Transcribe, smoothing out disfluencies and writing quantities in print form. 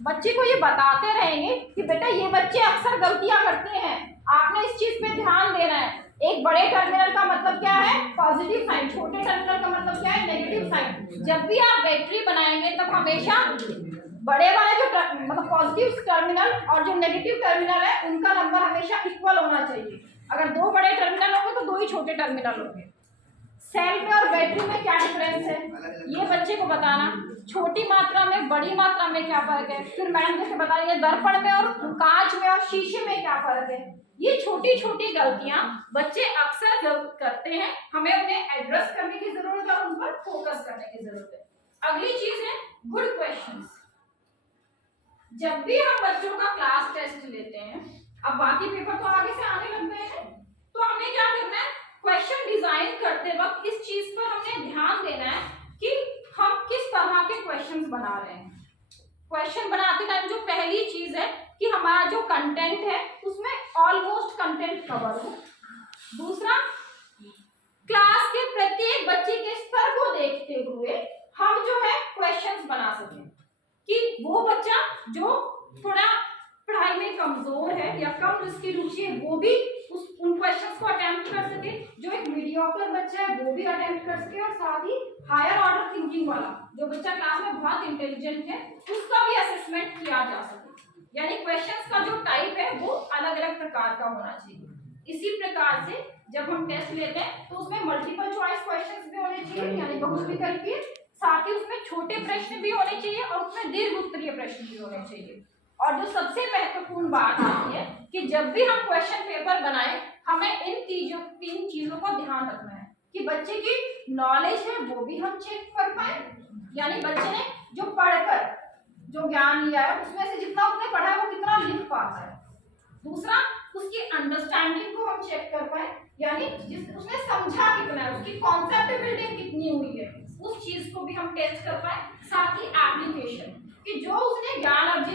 बच्चे को ये बताते रहेंगे कि बेटा ये बच्चे अक्सर गलतियां करते हैं, आपने इस चीज पे ध्यान देना है। एक बड़े टर्मिनल का मतलब क्या है? Positive sign. छोटे टर्मिनल का मतलब क्या है? Negative sign. जब भी आप बैटरी बनाएंगे तब हमेशा बड़े वाले जो मतलब पॉजिटिव टर्मिनल और जो नेगेटिव टर्मिनल है उनका नंबर हमेशा इक्वल होना चाहिए। अगर दो बड़े टर्मिनल होंगे तो दो ही छोटे टर्मिनल होंगे। सेल में और बैटरी में क्या डिफरेंस है ये बच्चे को बताना। छोटी मात्रा में बड़ी मात्रा में क्या फर्क है, फिर मैडम जैसे बता रही है दर्पण में और कांच में और शीशे में क्या फर्क है। ये छोटी छोटी गलतियां बच्चे अक्सर करते हैं, हमें उन्हें एड्रेस करने की जरूरत है और उन पर फोकस करने की जरूरत है। अगली चीज है गुड क्वेश्चंस। जब भी हम बच्चों का क्लास टेस्ट लेते हैं, अब बाकी पेपर तो आगे से आने लग गए हैं, तो हमें क्या करना है, क्वेश्चन डिजाइन करते वक्त इस चीज पर हमें ध्यान देना है कि हम किस तरह के क्वेश्चंस बना रहे हैं। क्वेश्चन बनाते टाइम जो पहली चीज है कि हमारा जो कंटेंट है उसमें ऑलमोस्ट कंटेंट कवर हो। दूसरा, क्लास के प्रत्येक बच्चे के स्तर को देखते हुए हम जो है क्वेश्चंस बना सकें कि वो बच्चा जो थोड़ा पढ़ाई में कमजोर है या कम उसकी रुचि है वो भी उन क्वेश्चंस को अटेम्प्ट कर सके, जो एक मीडियोकर बच्चा है वो भी अटेम्प्ट कर सके, और साथ ही हायर ऑर्डर थिंकिंग वाला जो बच्चा क्लास में बहुत इंटेलिजेंट है उसका भी असेसमेंट किया जा सके। यानी क्वेश्चंस का जो टाइप है वो अलग अलग प्रकार का होना चाहिए। इसी प्रकार से जब हम टेस्ट लेते हैं तो उसमें मल्टीपल चॉइस क्वेश्चंस भी होने चाहिए, यानी बहुविकल्पीय, साथ ही उसमें छोटे प्रश्न भी होने चाहिए और उसमें दीर्घ उत्तरीय प्रश्न भी होने चाहिए। और जो सबसे महत्वपूर्ण बात आती है कि जब भी हम क्वेश्चन पेपर बनाएं हमें इन तीन चीजों का ध्यान रखना है कि बच्चे की नॉलेज है वो भी हम चेक कर पाए, यानी बच्चे ने जो पढ़कर जो ज्ञान लिया है उसमें से जितना उसने पढ़ा है वो कितना लिख पाता है। दूसरा, उसकी अंडरस्टैंडिंग को हम चेक कर पाए, यानी जिस उसने समझा कितना है, उसकी कॉन्सेप्ट बिल्डिंग कितनी हुई है, उस चीज को भी हम टेस्ट कर पाए। साथ ही एप्लीकेशन कि जो उसने ज्ञान अर्जित